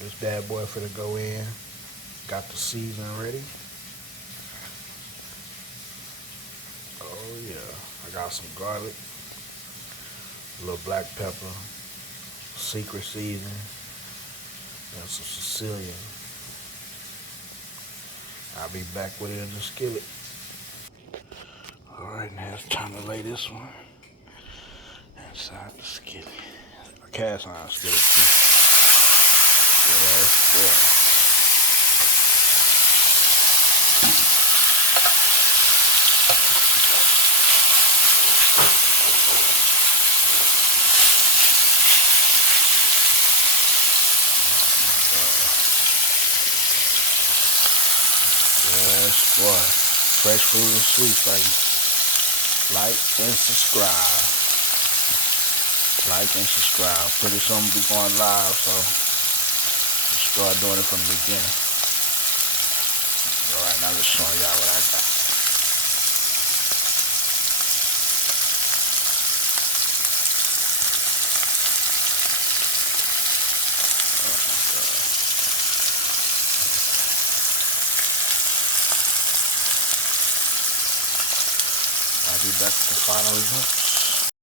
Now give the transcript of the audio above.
This bad boy finna go in. Got the seasoning ready. Oh yeah. I got some garlic, a little black pepper, secret seasoning, and some Sicilian. I'll be back with it in the skillet. Alright, now it's time to lay this one inside the skillet. A cast iron skillet too. Yes, boy. Yes, boy. Fresh fruit and sweets, baby. Like and subscribe. Like and subscribe. Pretty soon be going live, so start doing it from the beginning. Alright, now let's show y'all what I got. Oh my God. I'll be back with the final result.